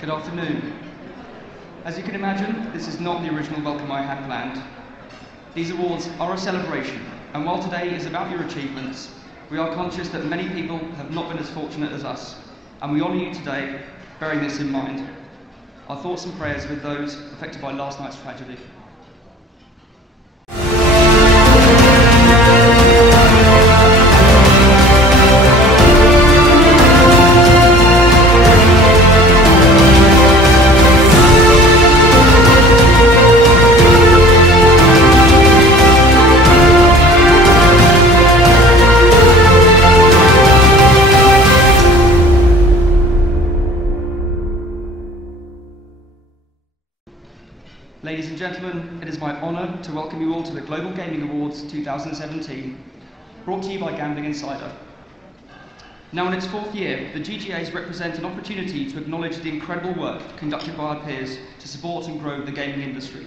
Good afternoon. As you can imagine, this is not the original welcome I had planned. These awards are a celebration, and while today is about your achievements, we are conscious that many people have not been as fortunate as us, and we honour you today, bearing this in mind. Our thoughts and prayers with those affected by last night's tragedy. Ladies and gentlemen, it is my honour to welcome you all to the Global Gaming Awards 2017, brought to you by Gambling Insider. Now in its fourth year, the GGAs represent an opportunity to acknowledge the incredible work conducted by our peers to support and grow the gaming industry.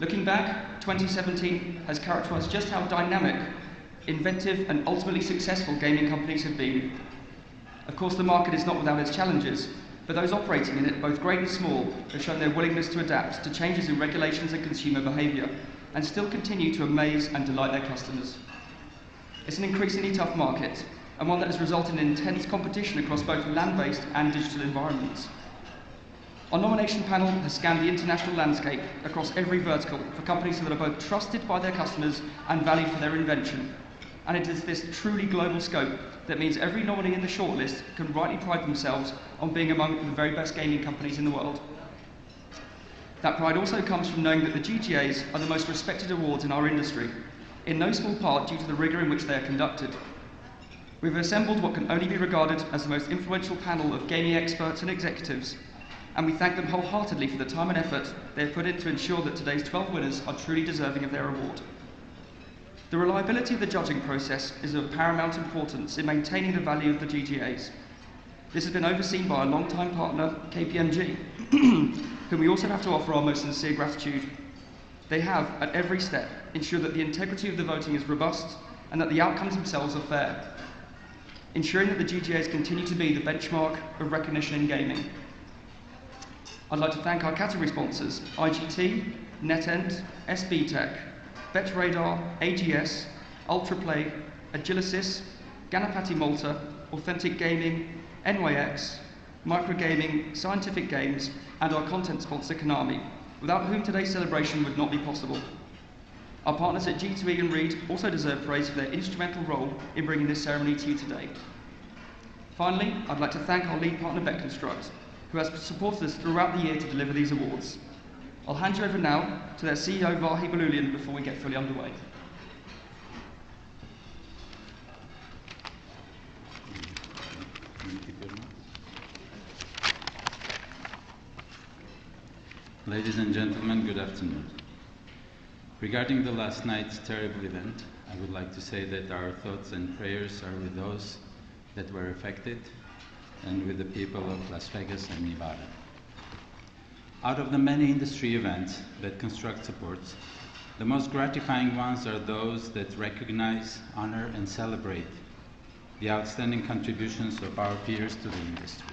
Looking back, 2017 has characterised just how dynamic, inventive and ultimately successful gaming companies have been. Of course, the market is not without its challenges, but those operating in it, both great and small, have shown their willingness to adapt to changes in regulations and consumer behaviour, and still continue to amaze and delight their customers. It's an increasingly tough market, and one that has resulted in intense competition across both land-based and digital environments. Our nomination panel has scanned the international landscape across every vertical for companies that are both trusted by their customers and valued for their invention. And it is this truly global scope that means every nominee in the shortlist can rightly pride themselves on being among the very best gaming companies in the world. That pride also comes from knowing that the GGAs are the most respected awards in our industry, in no small part due to the rigour in which they are conducted. We've assembled what can only be regarded as the most influential panel of gaming experts and executives, and we thank them wholeheartedly for the time and effort they have put in to ensure that today's 12 winners are truly deserving of their award. The reliability of the judging process is of paramount importance in maintaining the value of the GGAs. This has been overseen by our long-time partner, KPMG, whom we also have to offer our most sincere gratitude. They have, at every step, ensured that the integrity of the voting is robust and that the outcomes themselves are fair, ensuring that the GGAs continue to be the benchmark of recognition in gaming. I'd like to thank our category sponsors, IGT, NetEnt, SB Tech, BetRadar, AGS, Ultraplay, Agilicis, Ganapati Malta, Authentic Gaming, NYX, Microgaming, Scientific Games, and our content sponsor Konami, without whom today's celebration would not be possible. Our partners at G2E and Reed also deserve praise for their instrumental role in bringing this ceremony to you today. Finally, I'd like to thank our lead partner BetConstruct, who has supported us throughout the year to deliver these awards. I'll hand you over now to their CEO, Vahi Balulian, before we get fully underway. Ladies and gentlemen, good afternoon. Regarding the last night's terrible event, I would like to say that our thoughts and prayers are with those that were affected and with the people of Las Vegas and Nevada. Out of the many industry events that Construct supports, the most gratifying ones are those that recognize, honor, and celebrate the outstanding contributions of our peers to the industry.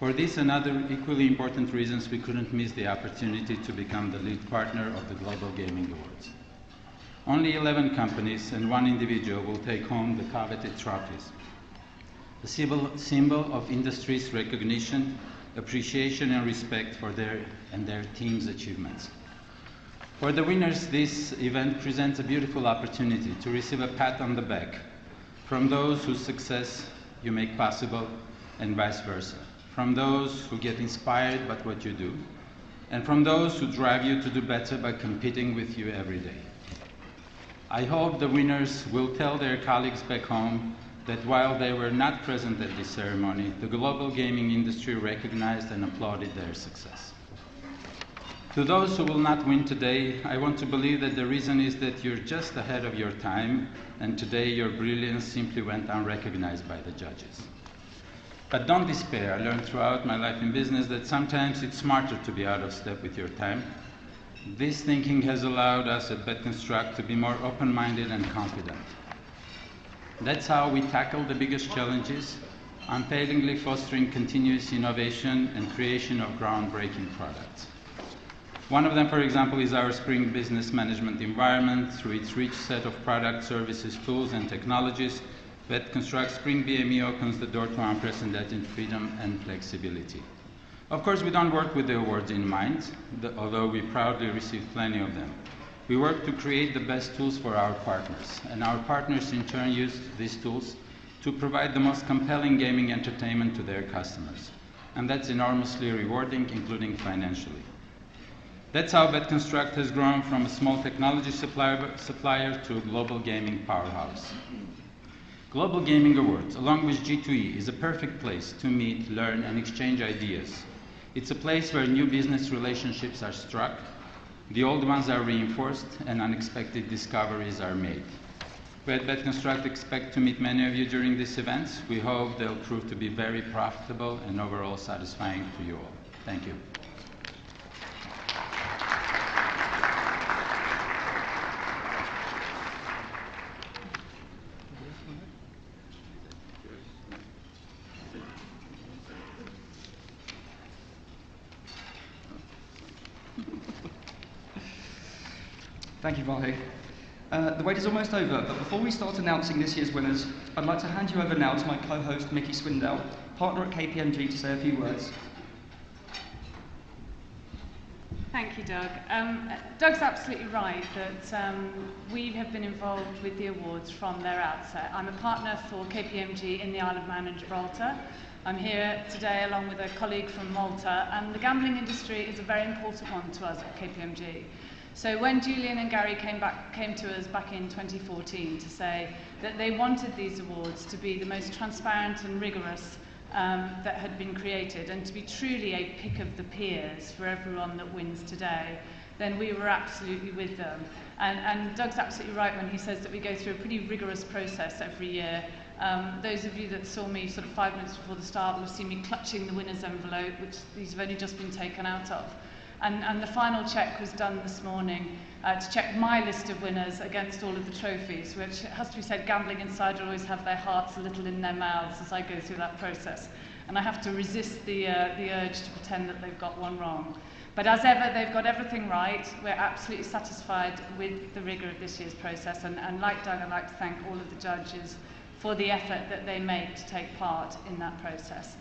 For this and other equally important reasons, we couldn't miss the opportunity to become the lead partner of the Global Gaming Awards. Only 11 companies and one individual will take home the coveted trophies, the symbol of industry's recognition, appreciation and respect for their team's achievements. For the winners, this event presents a beautiful opportunity to receive a pat on the back from those whose success you make possible and vice versa, from those who get inspired by what you do, and from those who drive you to do better by competing with you every day. I hope the winners will tell their colleagues back home that while they were not present at this ceremony, the global gaming industry recognized and applauded their success. To those who will not win today, I want to believe that the reason is that you're just ahead of your time, and today your brilliance simply went unrecognized by the judges. But don't despair. I learned throughout my life in business that sometimes it's smarter to be out of step with your time. This thinking has allowed us at BetConstruct to be more open-minded and confident. That's how we tackle the biggest challenges unfailingly fostering continuous innovation and creation of groundbreaking products. One of them, for example, is our Spring Business Management environment. Through its rich set of products, services, tools, and technologies, VetConstruct Spring BME opens the door to unprecedented freedom and flexibility. Of course, we don't work with the awards in mind, although we proudly receive plenty of them. We work to create the best tools for our partners, and our partners in turn use these tools to provide the most compelling gaming entertainment to their customers. And that's enormously rewarding, including financially. That's how VetConstruct has grown from a small technology supplier to a global gaming powerhouse. Global Gaming Awards, along with G2E, is a perfect place to meet, learn, and exchange ideas. It's a place where new business relationships are struck, the old ones are reinforced, and unexpected discoveries are made. We at VetConstruct expect to meet many of you during these events. We hope they'll prove to be very profitable and overall satisfying to you all. Thank you. Thank you, Vahe. The wait is almost over, but before we start announcing this year's winners, I'd like to hand you over now to my co-host, Mickey Swindell, partner at KPMG, to say a few words. Thank you, Doug. Doug's absolutely right that we have been involved with the awards from their outset. I'm a partner for KPMG in the Isle of Man and Gibraltar. I'm here today along with a colleague from Malta, and the gambling industry is a very important one to us at KPMG. So when Julian and Gary came to us back in 2014 to say that they wanted these awards to be the most transparent and rigorous that had been created, and to be truly a pick of the peers for everyone that wins today, then we were absolutely with them. And Doug's absolutely right when he says that we go through a pretty rigorous process every year. Those of you that saw me sort of 5 minutes before the start will have seen me clutching the winner's envelope, which these have only just been taken out of. And the final check was done this morning to check my list of winners against all of the trophies, which, it has to be said, Gambling Insider always have their hearts a little in their mouths as I go through that process. And I have to resist the urge to pretend that they've got one wrong. But as ever, they've got everything right. We're absolutely satisfied with the rigour of this year's process. And like Doug, I'd like to thank all of the judges for the effort that they make to take part in that process.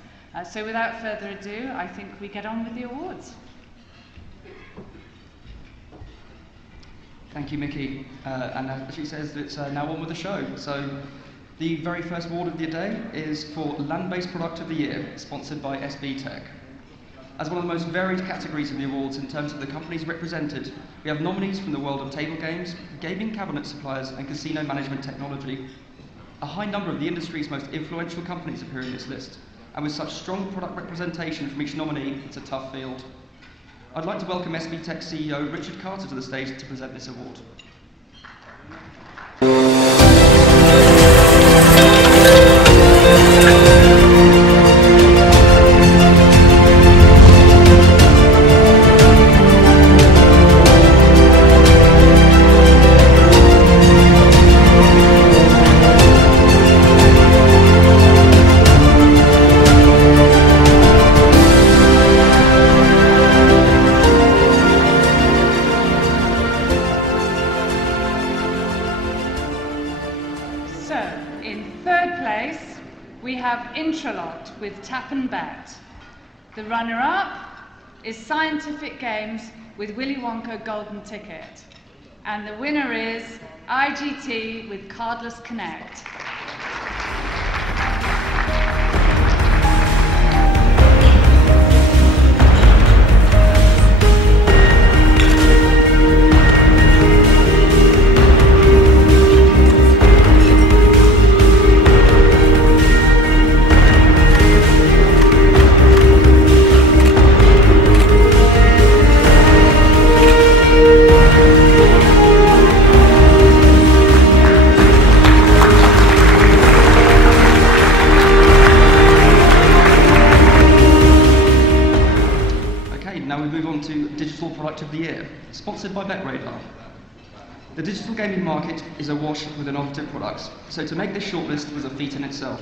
So without further ado, I think we get on with the awards. Thank you, Mickey. And as she says, it's now on with the show. So the very first award of the day is for Land-Based Product of the Year, sponsored by SB Tech. As one of the most varied categories of the awards in terms of the companies represented, we have nominees from the world of table games, gaming cabinet suppliers, and casino management technology. A high number of the industry's most influential companies appear in this list, and with such strong product representation from each nominee, it's a tough field. I'd like to welcome SB Tech CEO Richard Carter to the stage to present this award. With Tap and Bet. The runner-up is Scientific Games with Willy Wonka Golden Ticket. And the winner is IGT with Cardless Connect. Product of the Year, sponsored by BetRadar. The digital gaming market is awash with innovative products, so to make this shortlist was a feat in itself.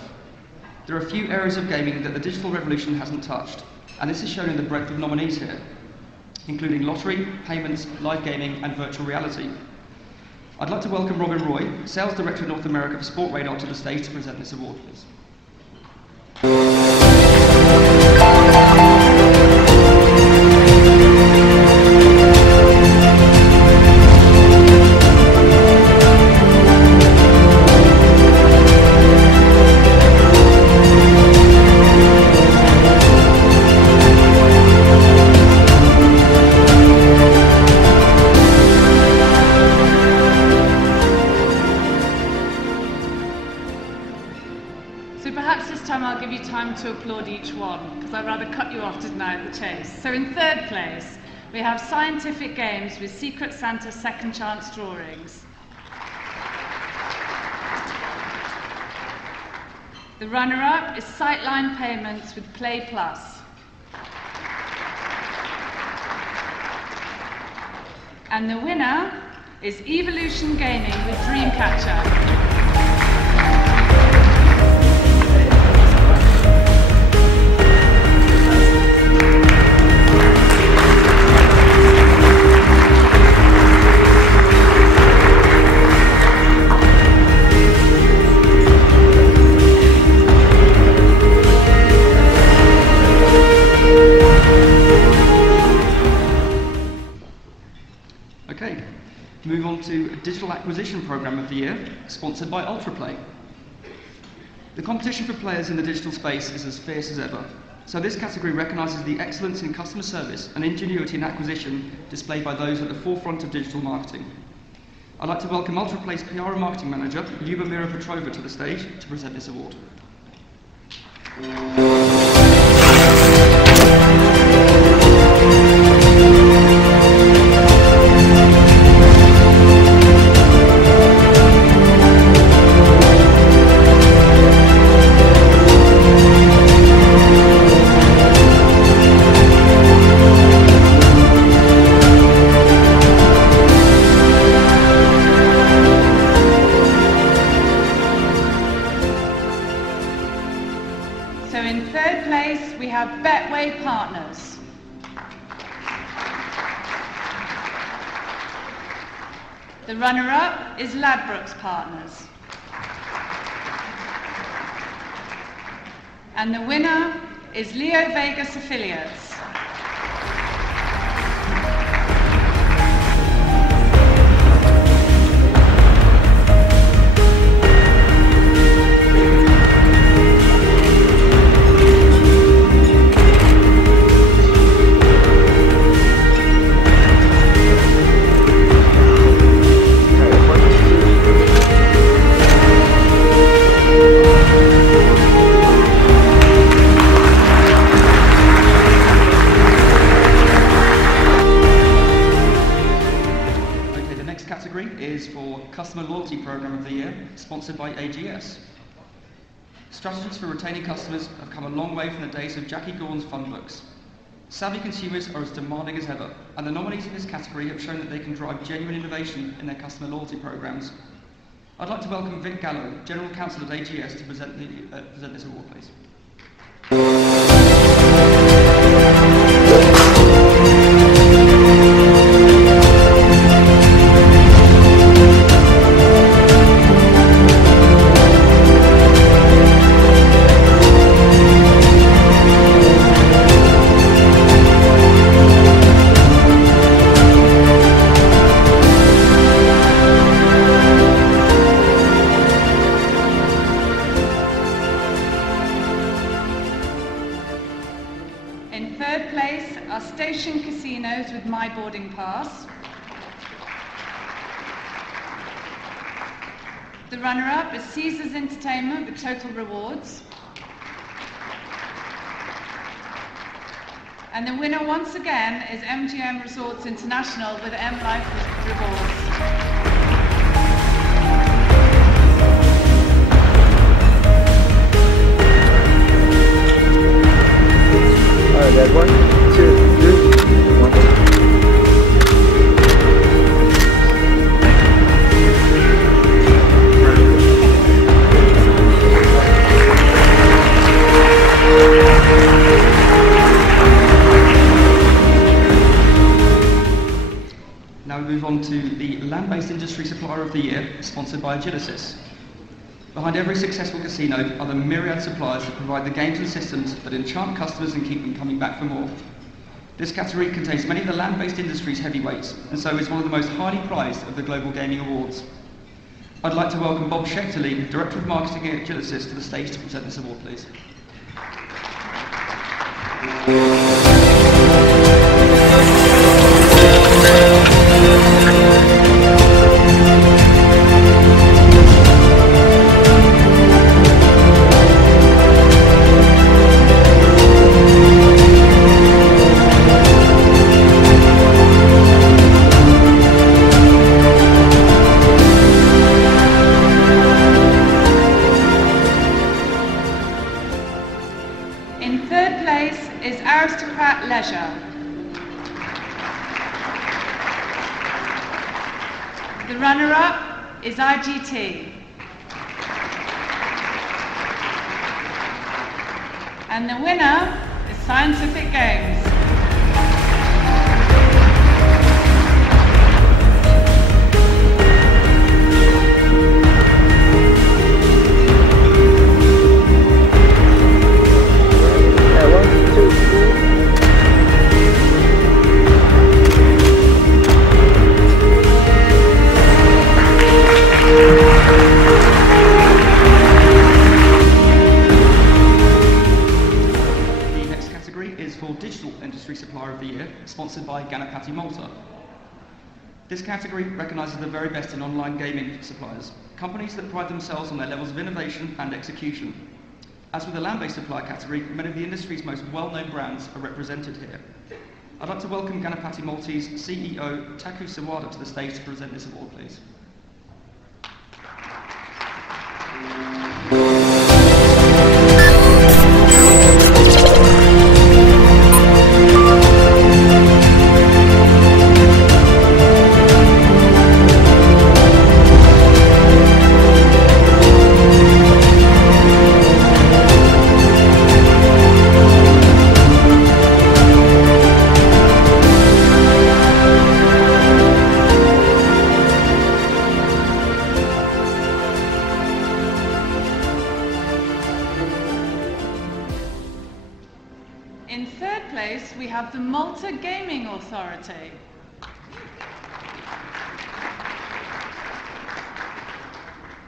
There are a few areas of gaming that the digital revolution hasn't touched, and this is shown in the breadth of nominees here, including lottery, payments, live gaming, and virtual reality. I'd like to welcome Robin Roy, Sales Director of North America for Sport Radar, to the stage to present this award, please. To applaud each one, because I'd rather cut you off tonight at the chase. So in third place, we have Scientific Games with Secret Santa Second Chance Drawings. The runner-up is Sightline Payments with Play Plus. And the winner is Evolution Gaming with Dreamcatcher. Move on to Digital Acquisition Programme of the Year, sponsored by Ultraplay. The competition for players in the digital space is as fierce as ever, so this category recognises the excellence in customer service and ingenuity in acquisition displayed by those at the forefront of digital marketing. I'd like to welcome Ultraplay's PR and Marketing Manager, Lyubomira Petrova, to the stage to present this award. Partners. The runner-up is Ladbrokes Partners. And the winner is Leo Vegas Affiliates. Customer Loyalty Programme of the Year, sponsored by AGS. Strategies for retaining customers have come a long way from the days of Jackie Gaughan's fun books. Savvy consumers are as demanding as ever, and the nominees in this category have shown that they can drive genuine innovation in their customer loyalty programmes. I'd like to welcome Vic Gallo, General Counsel at AGS, to present this award, please. Station Casinos with My Boarding Pass. The runner-up is Caesars Entertainment with Total Rewards. And the winner once again is MGM Resorts International with M Life Rewards. on to the Land-Based Industry Supplier of the Year, sponsored by Agilicis. Behind every successful casino are the myriad suppliers that provide the games and systems that enchant customers and keep them coming back for more. This category contains many of the land-based industry's heavyweights, and so is one of the most highly prized of the Global Gaming Awards. I'd like to welcome Bob Schechterling, Director of Marketing at Agilicis, to the stage to present this award, please. The runner-up is IGT. And the winner is Scientific Games. Supplier of the Year, sponsored by Ganapati Malta. This category recognises the very best in online gaming suppliers, companies that pride themselves on their levels of innovation and execution. As with the land-based supplier category, many of the industry's most well-known brands are represented here. I'd like to welcome Ganapati Malta's CEO, Taku Sawada, to the stage to present this award, please. In third place, we have the Malta Gaming Authority.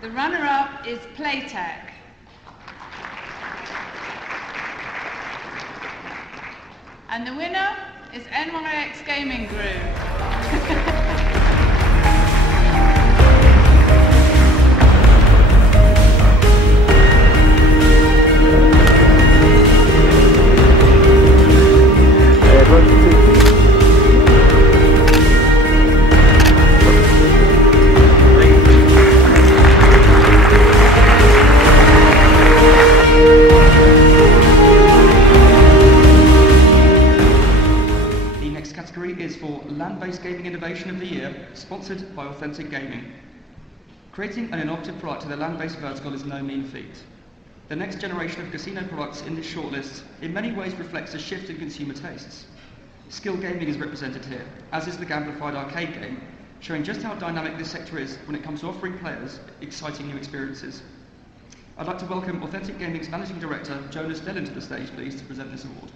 The runner-up is Playtech. And the winner is NYX Gaming Group. Is for Land-Based Gaming Innovation of the Year, sponsored by Authentic Gaming. Creating an innovative product to the land-based vertical is no mean feat. The next generation of casino products in this shortlist in many ways reflects a shift in consumer tastes. Skill gaming is represented here, as is the gamblified arcade game, showing just how dynamic this sector is when it comes to offering players exciting new experiences. I'd like to welcome Authentic Gaming's Managing Director, Jonas Dellin, to the stage, please, to present this award.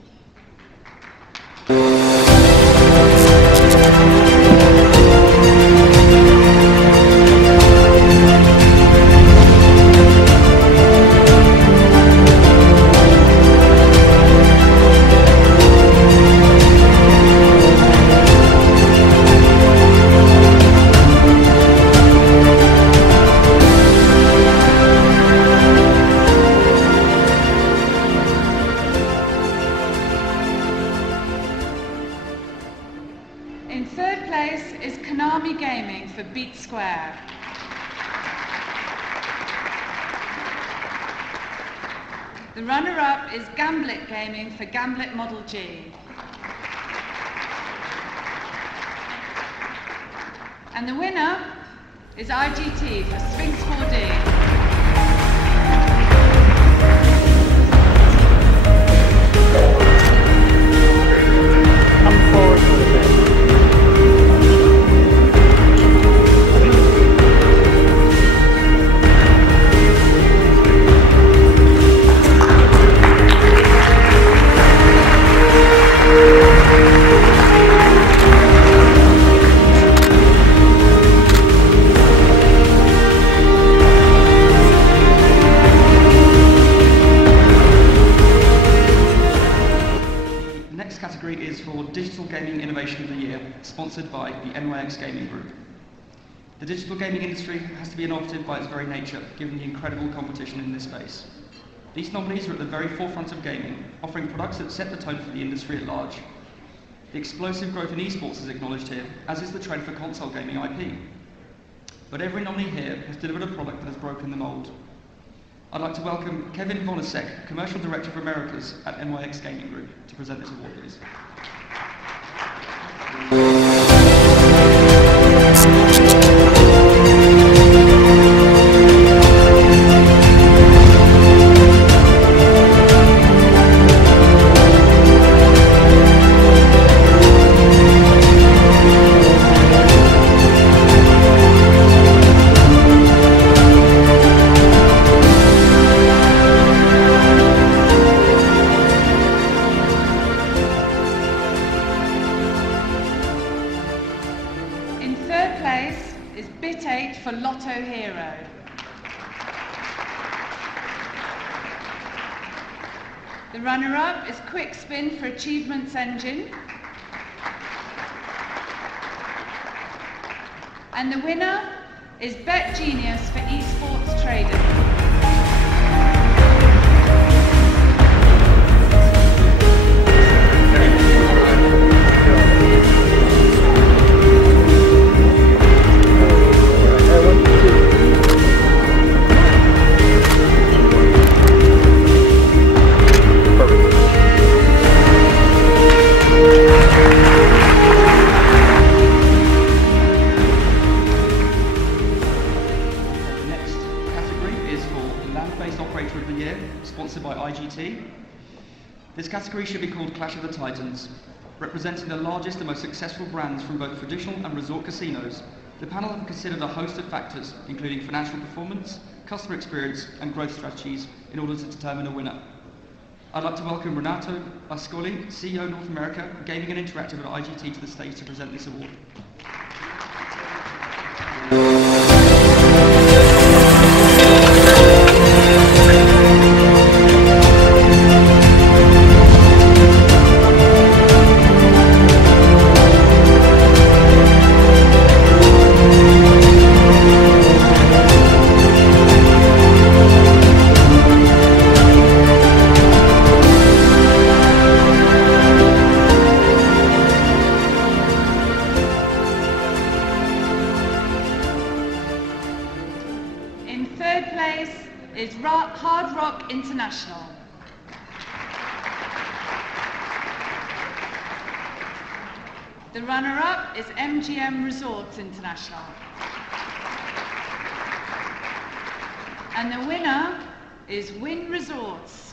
For Beat Square. The runner-up is Gamblit Gaming for Gamblit Model G. And the winner is IGT for Sphinx 4D. next category is for Digital Gaming Innovation of the Year, sponsored by the NYX Gaming Group. The digital gaming industry has to be innovative by its very nature, given the incredible competition in this space. These nominees are at the very forefront of gaming, offering products that set the tone for the industry at large. The explosive growth in esports is acknowledged here, as is the trend for console gaming IP. But every nominee here has delivered a product that has broken the mould. I'd like to welcome Kevin Vonasek, Commercial Director for Americas at NYX Gaming Group, to present this award, please. For Lotto Hero. The runner-up is Quick Spin for Achievements Engine. And the winner is Bet Genius for Esports Trading. Sponsored by IGT. This category should be called Clash of the Titans. Representing the largest and most successful brands from both traditional and resort casinos, the panel have considered a host of factors, including financial performance, customer experience, and growth strategies in order to determine a winner. I'd like to welcome Renato Ascoli, CEO North America, Gaming and Interactive at IGT, to the stage to present this award. Is Hard Rock International. The runner-up is MGM Resorts International. And the winner is Wynn Resorts.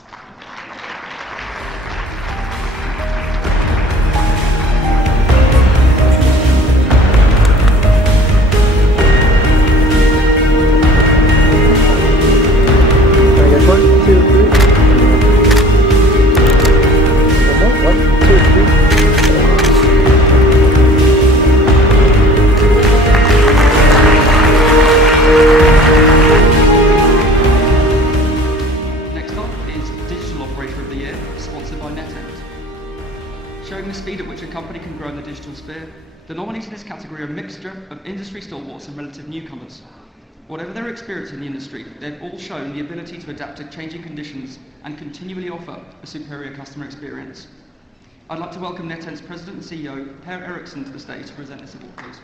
Showing the speed at which a company can grow in the digital sphere, the nominees in this category are a mixture of industry stalwarts and relative newcomers. Whatever their experience in the industry, they've all shown the ability to adapt to changing conditions and continually offer a superior customer experience. I'd like to welcome NetEnt's President and CEO, Per Eriksson, to the stage to present this award, please.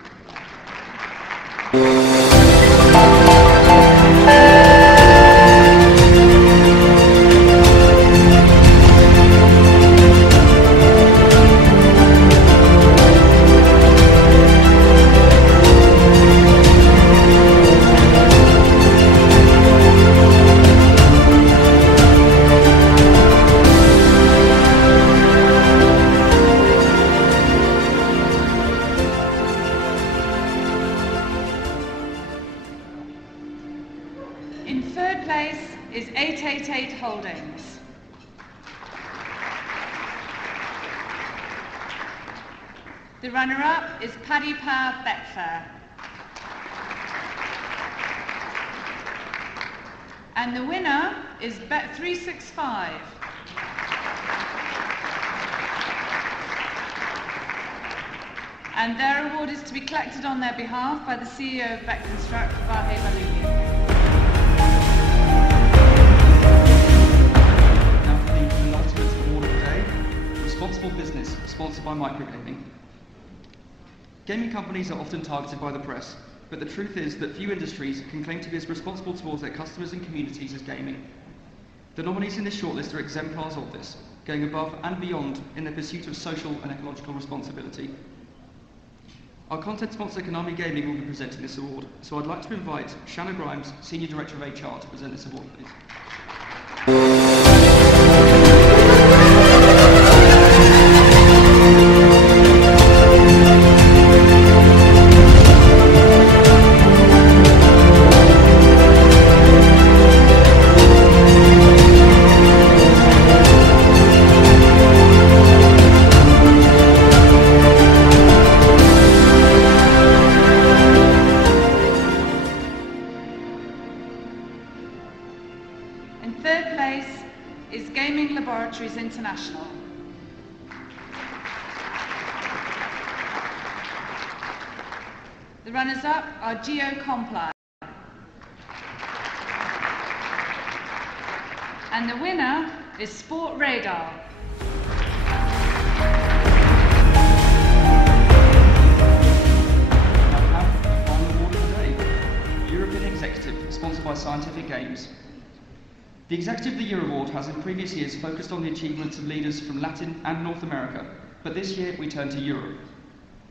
In third place is 888 Holdings. The runner-up is Paddy Power Betfair. And the winner is Bet365. And their award is to be collected on their behalf by the CEO of Beck Construct, Vahe Malini. Now for the penultimate award of the day, Responsible Business, sponsored by Microgaming. Gaming companies are often targeted by the press, but the truth is that few industries can claim to be as responsible towards their customers and communities as gaming. The nominees in this shortlist are exemplars of this, going above and beyond in their pursuit of social and ecological responsibility. Our content sponsor Konami Gaming will be presenting this award, so I'd like to invite Shanna Grimes, Senior Director of HR, to present this award, please. In third place is Gaming Laboratories International. The runners-up are GeoComply. And the winner is Sport Radar. European Executive, sponsored by Scientific Games. The Executive of the Year Award has in previous years focused on the achievements of leaders from Latin and North America, but this year we turn to Europe.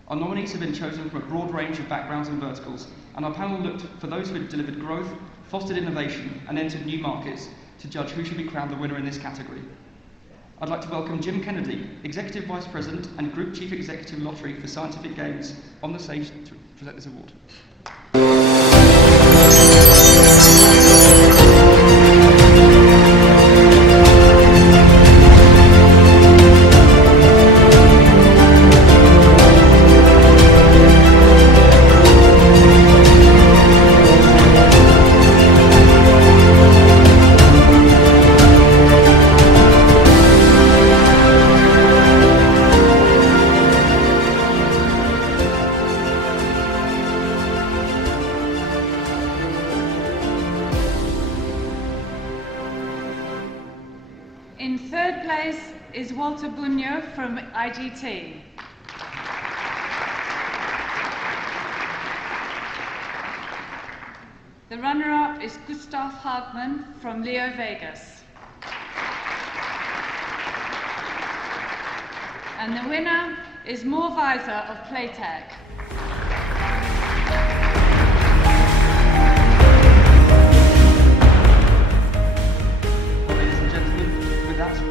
Our nominees have been chosen from a broad range of backgrounds and verticals, and our panel looked for those who had delivered growth, fostered innovation, and entered new markets to judge who should be crowned the winner in this category. I'd like to welcome Jim Kennedy, Executive Vice President and Group Chief Executive Lottery for Scientific Games, on the stage to present this award. In third place is Walter Bunyo from IGT. The runner-up is Gustav Hagman from Leo Vegas. And the winner is Moore Weiser of Playtech.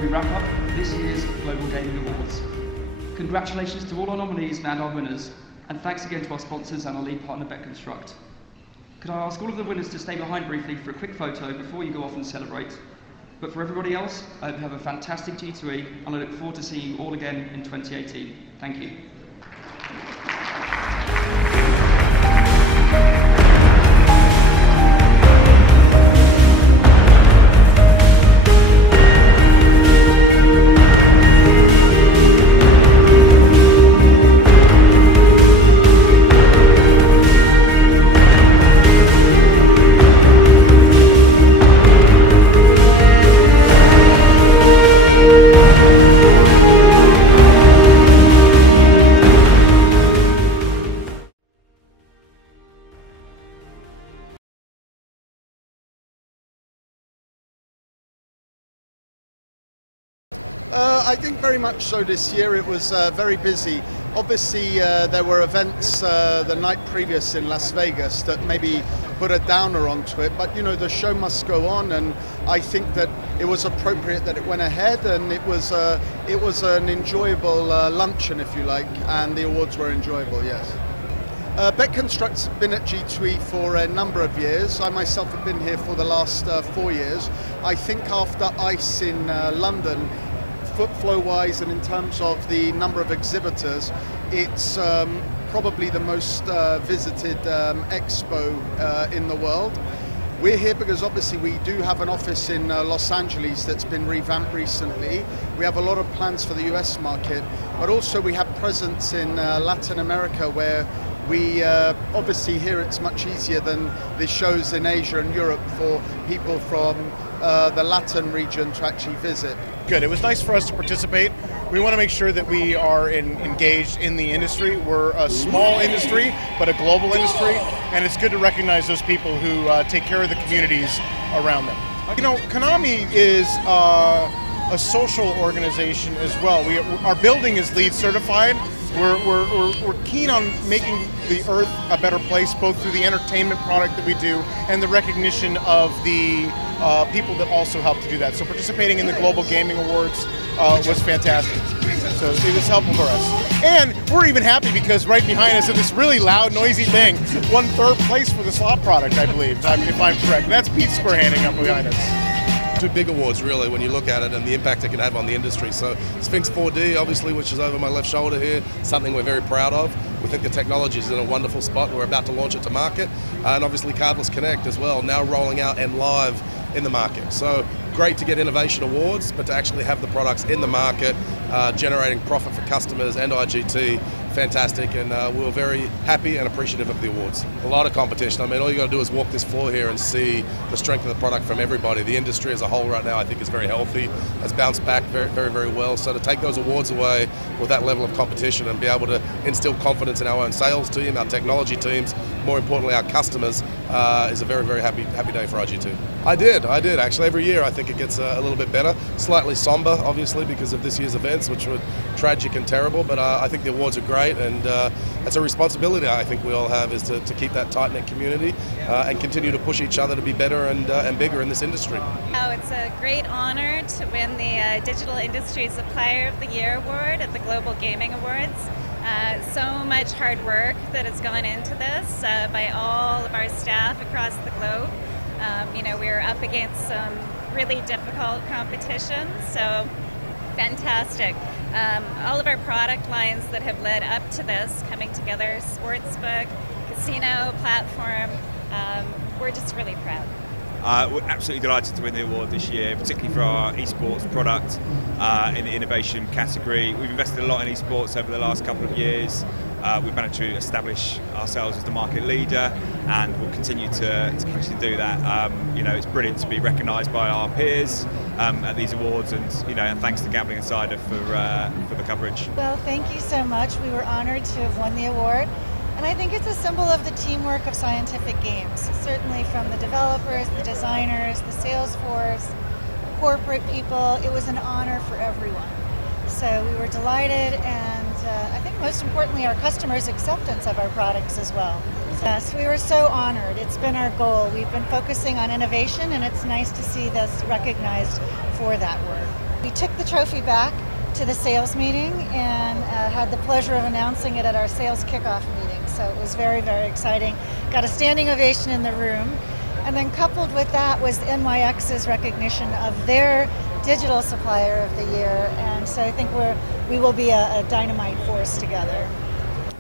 We wrap up this year's Global Gaming Awards. Congratulations to all our nominees and our winners, and thanks again to our sponsors and our lead partner, Beck Construct. Could I ask all of the winners to stay behind briefly for a quick photo before you go off and celebrate? But for everybody else, I hope you have a fantastic G2E, and I look forward to seeing you all again in 2018. Thank you. I think very much so this year. It was very busy. Obviously, there were events the night previous in Las Vegas that maybe put a downer onto it, but you know, the show must go on, and I think that it was appropriate that it went ahead, and it was an enjoyable luncheon, if you like, and the awards were enjoyable, yes. Beck Construct's been at G2E for a number of years. I myself have been here for the last 4 years. I think after ICE in London, footflow-wise and in terms of the number of exhibitors, it's probably the most visited expo in the world. We're here because obviously we do have an office in Los Angeles that's been revamped recently. We have a lot of plans for the US market, but also we have presence in Latin America, where we obviously here it's much easier than the shows in Asia and Europe for people from the Latin region to actually visit. Good. It was nice for us to participate. We want to make sure that we are engaged in the industry. We're a small industry, but a global industry, and it's good to recognize those people who take care of the communities around them. You know, Konami is a social organization as well. Our building is LEED certified. We're keen on making the Earth a better place, both through the entertainment product that we do and the recognition of the people that also help to do that. So participating in the Global Gaming Awards was fantastic. So it was helpful for us. And we're even happy because right behind us is this really loud, noisy thing won third place for the slot product, I believe, if I'm correct. And that's Pete Square handing up behind us. Two big awards really when you look at it and the impact it can have on the industry. So Sphinx 4D obviously, which is over my left shoulder here, something we're very proud of. We think the technology is in a wonderful spot. We're about to launch it to market. And obviously Cardless Connect as well, now rolling out and live in the market. So great to get innovation awards, but to actually have the products in the market, generating profit for customers and IGT, fantastic, and we were very happy and appreciative of the awards. A lot of competition. I mean, all you got to do is walk this floor here and see the strength of the product from everybody. The industry as a whole right now, I think, is very healthy, has bounced back very, very, very well. So to take those awards away with that level of competition and be able to instill confidence in our own sales team, our technology teams, more importantly our customers, is a very, very happy day for IGT. I did actually. Every year I think it gets a little bit better. Slightly somber, obviously, because of this year's events, which were tragic and terrible, but I think the awards are great, and it's a responsibility I think we all have, is to keep that tight-knit community and continue to push each other to be better and bigger in this industry. Oh, it's a great honor to win the Digital Industry Supplier of the Year Award at the Global Gaming Awards. So much hard work that has gone into this by all of our staff across the globe. You know, we're up against some really difficult competition, so fantastic. All of our product lines that have led up to this coming together, sportsbook, casino, platform, we're just really proud. We're absolutely delighted to win the award this year, particularly for our esports product in the innovation category. We've invested a lot in esports over the last couple of years. We've managed to establish ourselves as the market leader, and we'll continue to do that. You know, it's brilliant to be recognised by our peers at these awards, and and thanks to Gambling Insider for the coverage. Well, thank you so much. We were honoured to have won the award. And I think it's a symbol of the teamwork of scientific games, certainly from the developers, the designers, the sales force, corporate people. It was an honor for everyone. So we were delighted, and I think most importantly, our customers' acceptance of our products as well. Yes, we were so honored. It's been our goal. We've been focusing on innovation, and it's nice to see this recognized for that work. We took the trophy back to the sales meeting and had the pleasure of announcing it at our sales kickoff meeting. So it was very, very exciting. Got a standing ovation in the room. And then coupled with that was NYX's recognition of their Digital Supplier of the Year. And so I think we will be a dynamite force together.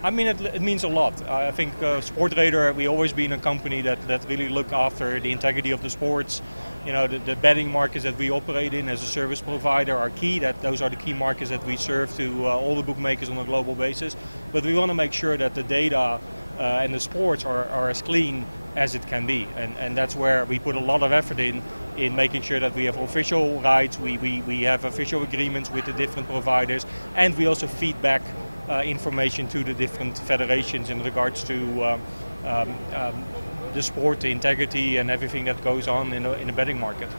I mean, it means a lot. I think Sportradar, we always been a company that really look after the integrity of the sports. You know, the betting markets that we operate in as a service provider are key. Those are the key markets that we serve to all the bookmakers on a global basis. But we want to make sure that the data and the sports are as clean as it can be. And that's where we put a lot of effort in making sure that we have official rights, we have official agreements with the different providers, and we also feed back information to the different federations in regards to the sport, the integrity, and everything that goes on in a betting market.